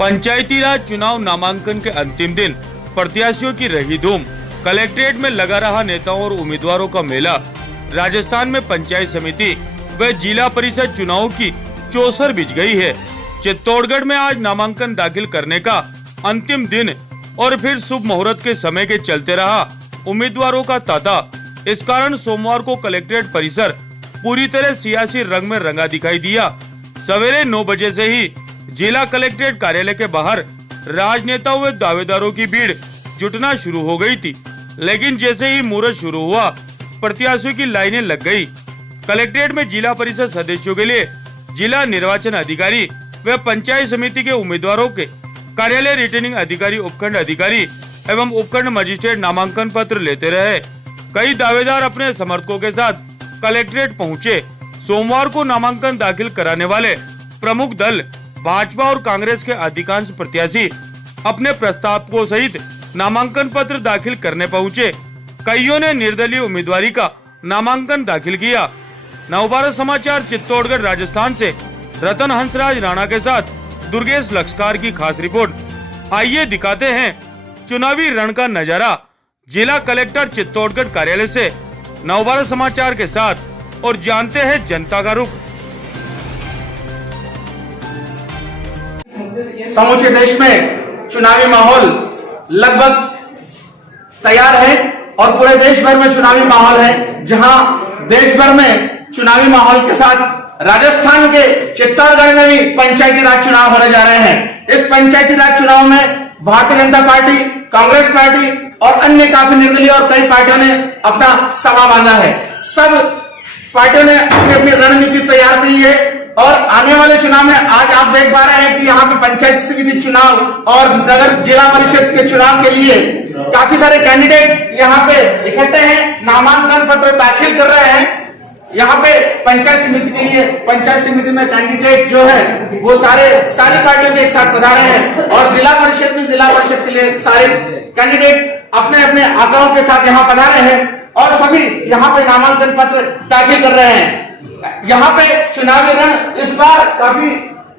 पंचायती राज चुनाव नामांकन के अंतिम दिन प्रत्याशियों की रही धूम। कलेक्ट्रेट में लगा रहा नेताओं और उम्मीदवारों का मेला। राजस्थान में पंचायत समिति व जिला परिषद चुनाव की चौसर बिछ गई है। चित्तौड़गढ़ में आज नामांकन दाखिल करने का अंतिम दिन और फिर शुभ मुहूर्त के समय के चलते रहा उम्मीदवारों का तांता। इस कारण सोमवार को कलेक्ट्रेट परिसर पूरी तरह सियासी रंग में रंगा दिखाई दिया। सवेरे 9 बजे से ही जिला कलेक्ट्रेट कार्यालय के बाहर राजनेताओं व दावेदारों की भीड़ जुटना शुरू हो गई थी, लेकिन जैसे ही मुहूर्त शुरू हुआ प्रत्याशियों की लाइनें लग गई। कलेक्ट्रेट में जिला परिषद सदस्यों के लिए जिला निर्वाचन अधिकारी व पंचायत समिति के उम्मीदवारों के कार्यालय रिटर्निंग अधिकारी, उपखंड अधिकारी एवं उपखंड मजिस्ट्रेट नामांकन पत्र लेते रहे। कई दावेदार अपने समर्थकों के साथ कलेक्ट्रेट पहुंचे। सोमवार को नामांकन दाखिल कराने वाले प्रमुख दल भाजपा और कांग्रेस के अधिकांश प्रत्याशी अपने प्रस्तावकों सहित नामांकन पत्र दाखिल करने पहुंचे। कईयों ने निर्दलीय उम्मीदवारी का नामांकन दाखिल किया। नवभारत समाचार चित्तौड़गढ़ राजस्थान से रतन हंसराज राणा के साथ दुर्गेश लक्ष्कार की खास रिपोर्ट। आइए दिखाते हैं चुनावी रण का नजारा जिला कलेक्टर चित्तौड़गढ़ कार्यालय से नवभारत समाचार के साथ और जानते हैं जनता का रुख। समूचे देश में चुनावी माहौल लगभग तैयार है और पूरे देश भर में चुनावी माहौल है। जहां देश भर में चुनावी माहौल के साथ राजस्थान के चित्तौड़गढ़ में भी पंचायती राज चुनाव होने जा रहे हैं। इस पंचायती राज चुनाव में भारतीय जनता पार्टी, कांग्रेस पार्टी और अन्य काफी निर्दलीय और कई पार्टियों ने अपना समा बांधा है। सब पार्टियों ने अपनी अपनी रणनीति तैयार की है और आने वाले चुनाव में आज आप देख पा रहे हैं कि यहाँ पे पंचायत समिति चुनाव और नगर जिला परिषद के चुनाव के लिए काफी सारे कैंडिडेट यहाँ पे इकट्ठे हैं, नामांकन पत्र दाखिल कर रहे हैं। यहाँ पे पंचायत समिति के लिए, पंचायत समिति में कैंडिडेट जो है वो सारी पार्टियों के एक साथ पधारे हैं और जिला परिषद भी, जिला परिषद के लिए सारे कैंडिडेट अपने अपने आंकड़ों के साथ यहाँ पधारे हैं और सभी यहाँ पे नामांकन पत्र दाखिल कर रहे हैं। यहाँ पे चुनावी रण इस बार काफी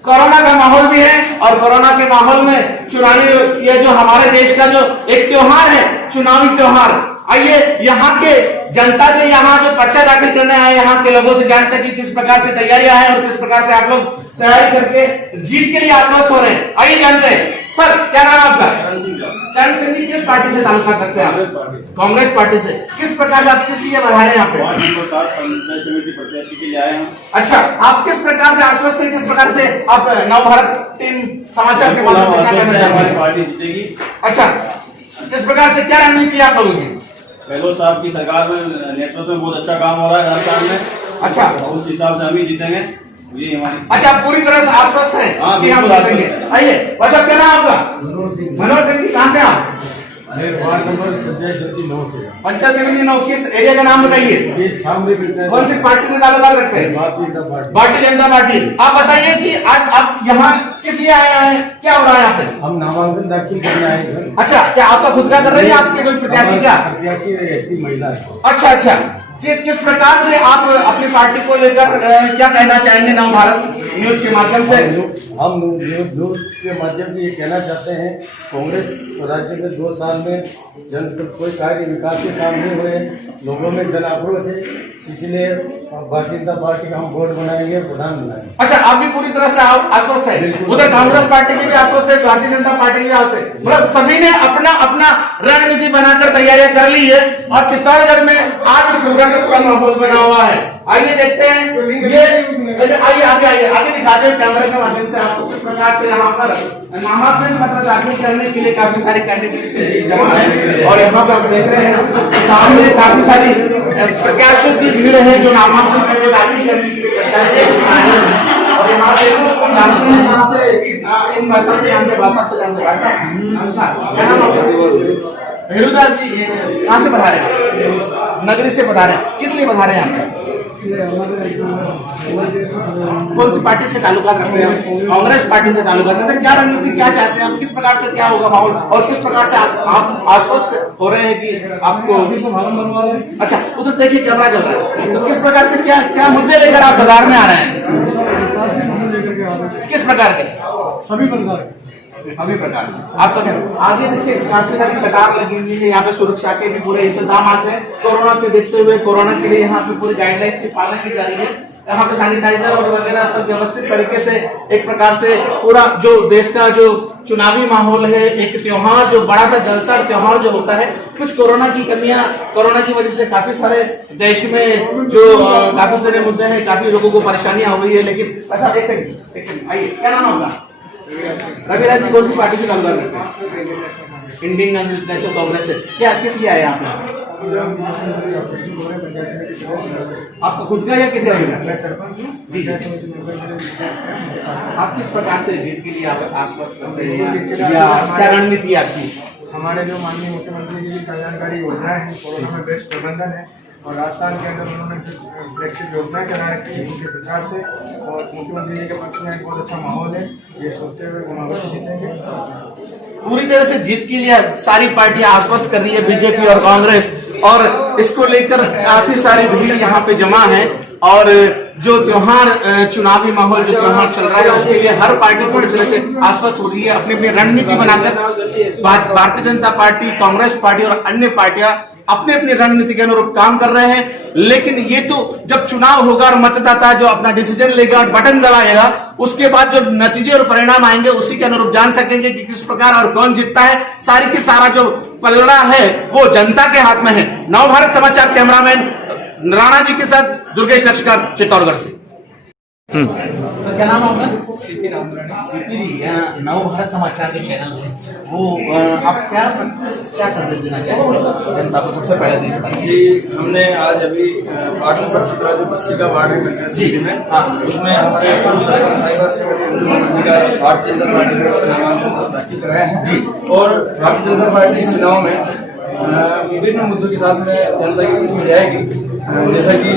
कोरोना का माहौल भी है और कोरोना के माहौल में चुनावी ये जो हमारे देश का जो एक त्योहार है, चुनावी त्योहार, आइए यहाँ के जनता से, यहाँ जो पर्चा दाखिल करने आए यहाँ के लोगों से जानते हैं कि किस प्रकार से तैयारियां हैं और किस प्रकार से आप लोग तैयारी करके जीत के लिए आश्वस्त हो रहे हैं। आइए जानते हैं। सर, क्या नाम है आपका? चरण सिंह जी। किस पार्टी से ताल्लुकात रखते हैं आप? कांग्रेस पार्टी से। किस प्रकार से आप किस लिए बधाई हैं यहाँ पे? समिति प्रत्याशी के लिए आए हैं। अच्छा, आप किस प्रकार से आश्वस्त हैं, किस प्रकार से आप नवभारत टीम समाचार के माध्यम से क्या कहना चाहेंगे? हमारी पार्टी जीतेगी। अच्छा, किस प्रकार से क्या रणनीति आप लोगों की? गहलोत साहब की सरकार में नेतृत्व में बहुत अच्छा काम हो रहा है राजस्थान में। अच्छा, उस हिसाब से हम ही जीतेंगे, ये हमारी। अच्छा, पूरी तरह से आश्वस्त है कि हम जीतेंगे। आइए, वैसे क्या नाम आपका? मनोहर सिंह जी। कहाँ से आप? वार्ड नंबर पंचायत समिति 9 से। पंचायत समिति 9। किस एरिया का नाम बताइए? कौन सी पार्टी से ताल्लुकात रखते हैं? भारतीय जनता पार्टी। आप बताइए कि आज आप यहाँ किस लिए आए हैं, क्या हो रहा है यहाँ पे? हम नामांकन दाखिल करने आए हैं। अच्छा, क्या आपका खुद का कर रहे हैं, आपके कोई प्रत्याशी का? प्रत्याशी एसपी महिला है। अच्छा अच्छा, किस प्रकार से आप अपनी पार्टी को लेकर क्या कहना चाहेंगे नवभारत न्यूज के माध्यम से? हम न्यूज के माध्यम से ये कहना चाहते हैं, कांग्रेस राज्य में 2 साल में कोई कार्य विकास के काम नहीं हुए, लोगों में जन आक्रोश है, इसलिए भारतीय जनता पार्टी का हम वोट बनाएंगे, प्रधान बनाएंगे। अच्छा, आप भी पूरी तरह से आश्वस्त है? उधर कांग्रेस पार्टी की भी आश्वस्त है, भारतीय जनता पार्टी की भी आश्वस्त है। मतलब सभी ने अपना अपना रणनीति बनाकर तैयारियां कर ली है और चित्तौड़गढ़ में आज पूरा का पूरा माहौल बना हुआ है। आइए देखते हैं, ये आइए आगे दिखाते हैं कैमरे के माध्यम से आपको किस प्रकार से यहाँ पर नामांकन पत्र दाखिल करने के लिए काफी सारे कैंडिडेट जमा है और यहाँ पे आप देख रहे हैं सामने काफी सारी प्रत्याशियों की भीड़ है जो नामांकन पत्र दाखिल करने के लिए और यहाँ से जानते हैं, यहाँ से इन भाषा से जानते, भाषा से जानते। नमस्कार, हेरुदास जी कहाँ से बता रहे हैं? नगरी से बता रहे हैं। किस लिए बता रहे हैं आप? कौन सी पार्टी से ताल्लुकात रखते हैं? कांग्रेस पार्टी से ताल्लुकात रखते हैं। क्या रणनीति, क्या चाहते हैं आप? किस प्रकार से क्या होगा माहौल और किस प्रकार से आप आश्वस्त हो रहे हैं कि आपको? अच्छा, उधर देखिए कैमरा चल रहा है, तो किस प्रकार से क्या मुद्दे लेकर आप बाजार में आ रहे हैं? किस प्रकार के? सभी प्रकार अभी प्रकार आपका क्या आगे देखिए काफी सारी कतार लगी हुई है यहाँ पे सुरक्षा के भी पूरे इंतजाम हैं कोरोना के देखते हुए कोरोना के लिए यहाँ पे पूरी गाइडलाइंस की पालना की जा रही है यहाँ पे सैनिटाइजर और वगैरह सब व्यवस्थित तरीके से एक प्रकार से पूरा जो देश का जो चुनावी माहौल है एक त्योहार जो बड़ा सा जलसा त्योहार जो होता है कुछ कोरोना की कमियां कोरोना की वजह से काफी सारे देश में जो काफी सारे मुद्दे हैं काफी लोगों को परेशानियां हो रही है लेकिन ऐसा एक सेकंड आइए क्या नाम है आपका रविराज जी कौन सी पार्टी से काम कर रहे हैं इंडियन नेशनल कांग्रेस से क्या किस लिए आए आप यहाँ आपका खुद का या किसी का जी आप किस प्रकार से जीत के लिए आप आश्वस्त करते हैं या क्या रणनीति है आपकी हमारे जो माननीय मुख्यमंत्री जी की कल्याणकारी योजनाएं हैं कोरोना में बेस्ट प्रबंधन है और राजस्थान के अंदर उन्होंने फ्लैगशिप योजनाएं चला रखी है उनके प्रचार से और मुख्यमंत्री जी के पक्ष में बहुत अच्छा माहौल है ये सोचते हुए हम अवश्य जीतेंगे पूरी तरह से जीत के लिए सारी पार्टियां आश्वस्त कर रही है बीजेपी और कांग्रेस और इसको लेकर काफी सारी भीड़ यहाँ पे जमा है और जो त्योहार चुनावी माहौल जो त्योहार चल रहा है उसके लिए हर पार्टी पूरी तरह से आश्वस्त हो रही है अपनी अपनी रणनीति बनाकर भारतीय जनता पार्टी कांग्रेस पार्टी और अन्य पार्टियां अपने अपनी रणनीति के अनुरूप काम कर रहे हैं लेकिन ये तो जब चुनाव होगा और मतदाता जो अपना डिसीजन लेगा और बटन दबाएगा उसके बाद जो नतीजे और परिणाम आएंगे उसी के अनुरूप जान सकेंगे कि किस प्रकार और कौन जीतता है सारी की सारा जो पलड़ा है वो जनता के हाथ में है। नवभारत समाचार कैमरामैन राणा जी के साथ दुर्गेश लक्ष्कर चित्तौड़गढ़ से। तो क्या नाम आपका सीपी जी नवभारत समाचार जो चैनल है वो आप क्या संदेश देना चाहेंगे जनता को सबसे पहले देख बताइए जी हमने आज अभी वार्ड नंबर 17 जो बस्सी का वार्ड है पंचायत समिति में उसमें हमारे जी का भारतीय जनता पार्टी में नामांकन दाखिल कराए हैं जी और भारतीय जनता पार्टी इस चुनाव में विभिन्न मुद्दों के साथ में जनता के बीच में जाएगी जैसा कि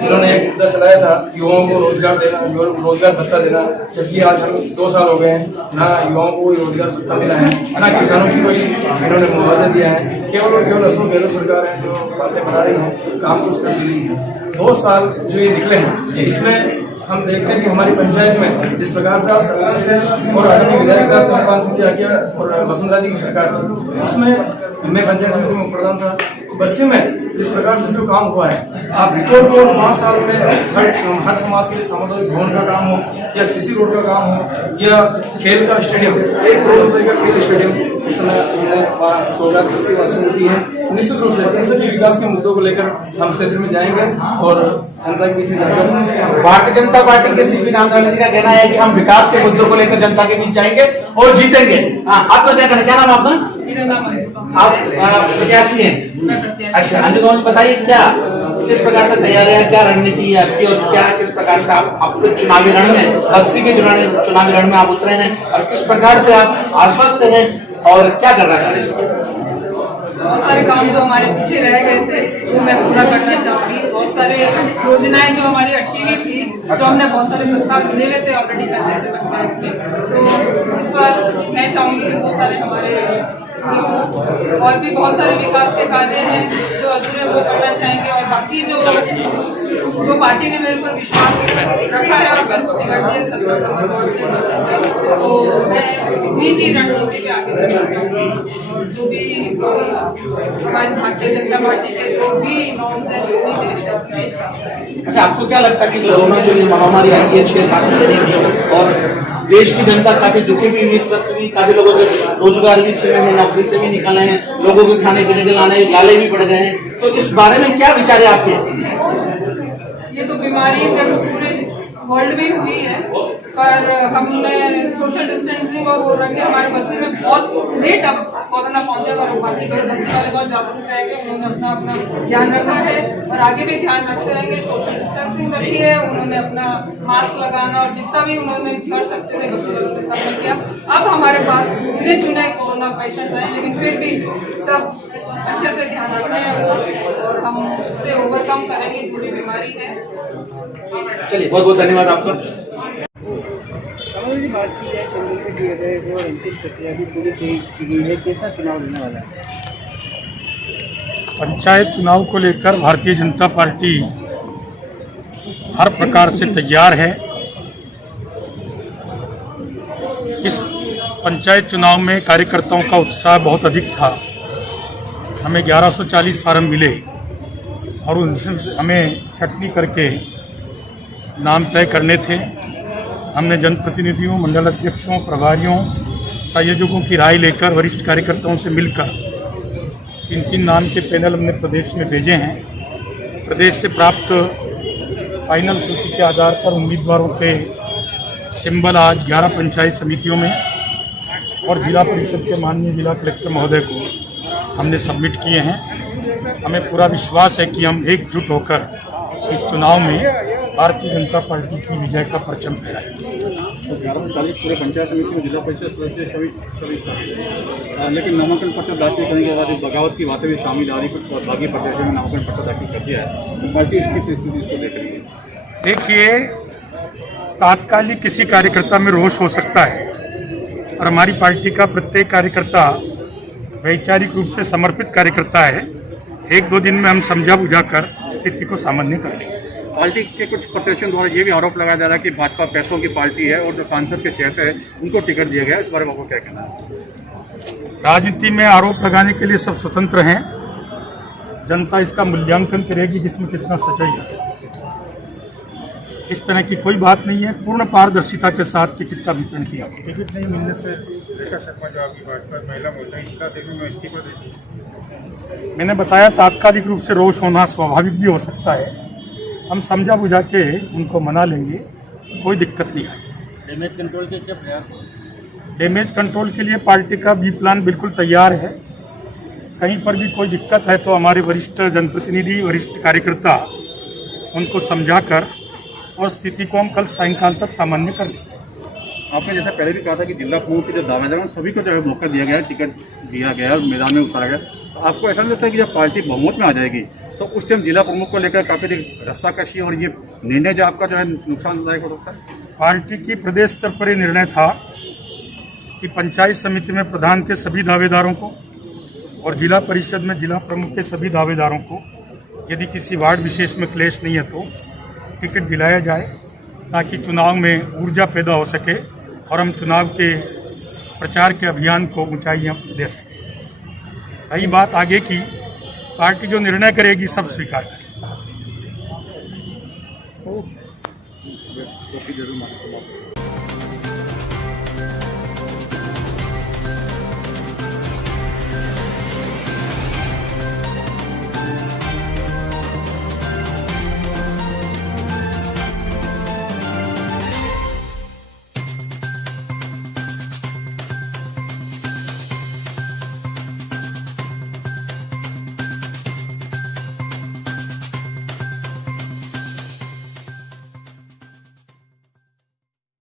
उन्होंने एक मुद्दा चलाया था युवाओं को रोजगार देना रोजगार भत्ता देना जबकि आज हम 2 साल हो गए हैं ना युवाओं को रोजगार भत्ता मिला है ना किसानों की कोई इन्होंने मुआवजा दिया है केवल और केवल अशोक गहलोत सरकार है जो बातें बना रही है काम कुछ कर रही है 2 साल जो ये निकले हैं इसमें हम देखते हैं कि हमारी पंचायत में जिस प्रकार से सरपंच थे और आदरणीय विधायक साहब चंद्रपाल सिंह जाकिया और वसुंधरा जी की सरकार थी उसमें मैं पंचायत समिति में प्रधान था बस्सी में जिस प्रकार से जो काम हुआ है आप रिकॉर्ड को 5 साल में हर समाज के लिए सामुदायिक भवन का काम हो या सीसी रोड का काम हो या खेल का स्टेडियम 1 करोड़ रुपए का खेल स्टेडियम इस समय सौगात दी है निश्चित रूप से इन सभी विकास के मुद्दों को लेकर हम क्षेत्र में जाएंगे और जनता के बीच में जाकर भारतीय जनता पार्टी के सीपी नामदानी जी का कहना है कि हम विकास के मुद्दों को लेकर जनता के बीच जाएंगे और जीतेंगे। आपका क्या कहना क्या नाम आपका मेरा नाम आप प्रत्याशी हैं अच्छा अंजू जी बताइए क्या किस प्रकार से तैयारियां क्या रणनीति है आपकी और क्या किस प्रकार से आप चुनावी रण में बस्सी के चुनावी रण में आप उतरे हैं और किस प्रकार से आप आश्वस्त हैं और क्या करना चाह रहे हैं बहुत सारे काम जो हमारे पीछे रह गए थे वो मैं पूरा करना चाहूंगी बहुत सारे योजनाएं जो हमारी अटकी हुई थी तो हमने बहुत सारे प्रस्ताव ले हुए थे ऑलरेडी पहले से पंचायत में तो इस बार मैं चाहूंगी कि बहुत सारे हमारे और भी बहुत सारे विकास के कार्य हैं जो अधूरे वो करना चाहेंगे और बाकी जो पार्टी ने मेरे ऊपर विश्वास रखा है और अगर को टिकट दिया 17 नंबर वार्ड से तो मैं नीति रणनीति पे आगे चलना चाहूंगी जो भी हमारी भारतीय जनता पार्टी के जो भी नॉर्म्स है जो भी है। अच्छा आपको क्या लगता है कि कोरोना जो ये महामारी आई है 6-7 महीने की और देश की जनता काफी दुखी भी हुई त्रस्त हुई काफी लोगों के रोजगार भी छिने हैं नौकरी से भी निकले हैं लोगों के खाने पीने के लाने लाले भी पड़ गए हैं तो इस बारे में क्या विचार है आपके ये तो बीमारी देखो पूरे वर्ल्ड में हुई है पर हमने सोशल डिस्टेंसिंग और वो रख के हमारे बस्सी में बहुत लेट अब कोरोना पहुंचा पर बाकी बस्सी वाले बहुत जागरूक रह गए उन्होंने अपना ध्यान रखा है और आगे भी ध्यान रखते रहेंगे सोशल डिस्टेंसिंग रखी है उन्होंने अपना मास्क लगाना और जितना भी उन्होंने कर सकते थे बस्सी वालों के सामने किया। अब हमारे पास गिने चुने कोरोना पेशेंट्स आए लेकिन फिर भी सब अच्छे से ध्यान रख रहे हैं और हम उससे ओवरकम करेंगे जो भी बीमारी है। चलिए बहुत बहुत धन्यवाद आपका। बात की जाए संबंधित किए गए और अंतिम प्रक्रिया भी पूरी की गई है कैसा चुनाव होने वाला है। पंचायत चुनाव को लेकर भारतीय जनता पार्टी हर प्रकार से तैयार है। इस पंचायत चुनाव में कार्यकर्ताओं का उत्साह बहुत अधिक था। हमें 1140 फार्म मिले और उनसे हमें छटनी करके नाम तय करने थे। हमने जनप्रतिनिधियों, मंडल अध्यक्षों, प्रभारियों, संयोजकों की राय लेकर वरिष्ठ कार्यकर्ताओं से मिलकर 3-3 नाम के पैनल हमने प्रदेश में भेजे हैं। प्रदेश से प्राप्त फाइनल सूची के आधार पर उम्मीदवारों के सिंबल आज 11 पंचायत समितियों में और जिला परिषद के माननीय जिला कलेक्टर महोदय को हमने सबमिट किए हैं। हमें पूरा विश्वास है कि हम एकजुट होकर इस चुनाव में भारतीय जनता पार्टी की विजय का परचम फहराएंगे। 1140 पूरे पंचायत समिति में जिला परिषद सदस्य सभी लेकिन नामांकन पत्र दाखिल करने के बाद बगावत की बातें भी शामिल आ रही, कुछ बागी प्रत्याशियों ने नामांकन पत्र दाखिल कर दिया है। तो पार्टी इसकी स्थिति को देख रही है। देखिए, तात्कालिक किसी कार्यकर्ता में रोष हो सकता है और हमारी पार्टी का प्रत्येक कार्यकर्ता वैचारिक रूप से समर्पित कार्यकर्ता है। 1-2 दिन में हम समझा बुझाकर स्थिति को सामान्य कर लेंगे। पार्टी के कुछ प्रत्याशियों द्वारा ये भी आरोप लगाया जा रहा है कि भाजपा पैसों की पार्टी है और जो सांसद के चेहरे हैं उनको टिकट दिया गया है। इस बारे में आपको क्या कहना है? राजनीति में आरोप लगाने के लिए सब स्वतंत्र हैं। जनता इसका मूल्यांकन करेगी कि इसमें कितना सच्चाई है। इस तरह की कोई बात नहीं है। पूर्ण पारदर्शिता के साथ टिकट का वितरण किया। टिकट नहीं मिलने से रेखा शर्मा जो आपकी भाजपा महिला मोर्चा की जिलाध्यक्ष में इस्तीफा देती, मैंने बताया तात्कालिक रूप से रोष होना स्वाभाविक भी हो सकता है। हम समझा बुझा के उनको मना लेंगे, कोई दिक्कत नहीं आएगी। डैमेज कंट्रोल के क्या प्रयास हो? डैमेज कंट्रोल के लिए पार्टी का बी प्लान बिल्कुल तैयार है। कहीं पर भी कोई दिक्कत है तो हमारे वरिष्ठ जनप्रतिनिधि, वरिष्ठ कार्यकर्ता उनको समझाकर और स्थिति को हम कल सायंकाल तक सामान्य कर लेंगे। आपने जैसा पहले भी कहा था कि जिला प्रमुख के जो दावेदार हैं सभी को जो है मौका दिया गया है, टिकट दिया गया है और मैदान में उतारा गया। तो आपको ऐसा नहीं लगता है कि जब पार्टी बहुमत में आ जाएगी तो उस टाइम जिला प्रमुख को लेकर काफी रस्साकशी और ये निर्णय जो आपका जो है नुकसानदायक हो सकता है? पार्टी की प्रदेश स्तर पर यह निर्णय था कि पंचायत समिति में प्रधान के सभी दावेदारों को और जिला परिषद में जिला प्रमुख के सभी दावेदारों को यदि किसी वार्ड विशेष में क्लेश नहीं है तो टिकट दिलाया जाए, ताकि चुनाव में ऊर्जा पैदा हो सके और हम चुनाव के प्रचार के अभियान को ऊंचाइयां दे सकें। रही बात आगे की, पार्टी जो निर्णय करेगी सब स्वीकार करेगी।